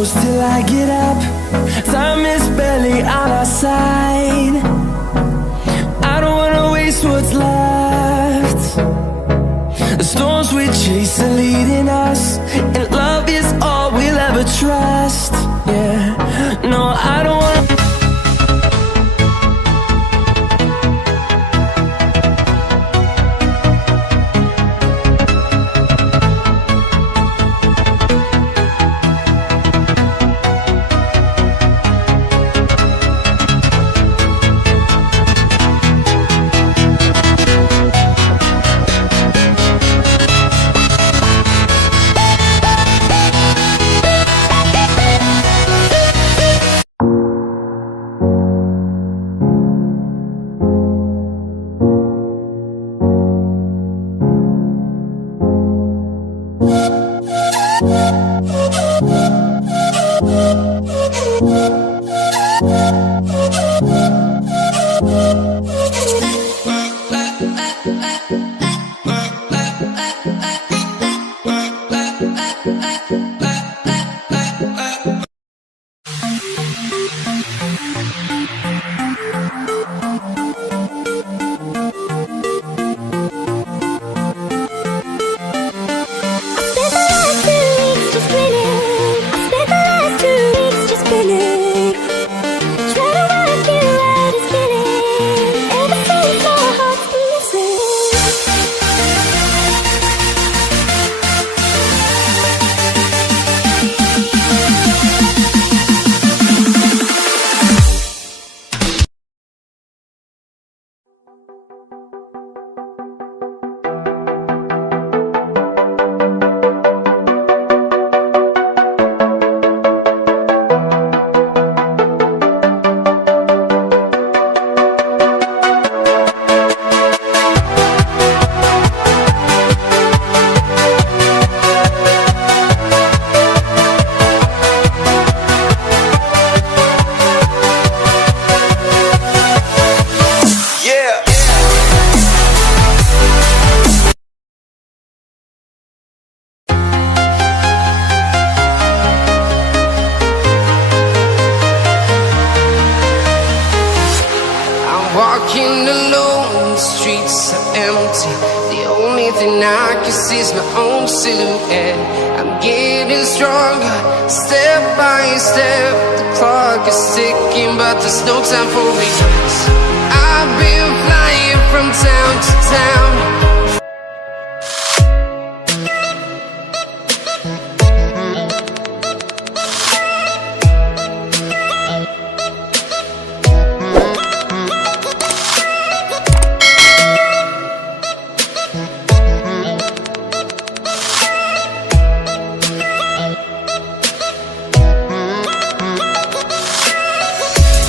close till I get up. Time is barely on our side. I don't wanna waste what's left. The storms we chase are leading us, and love is all we'll ever trust. Yeah, no, I don't wanna. Walking alone, the streets are empty. The only thing I can see is my own silhouette. I'm getting stronger, step by step. The clock is ticking, but there's no time for regrets. I've been flying from town to town,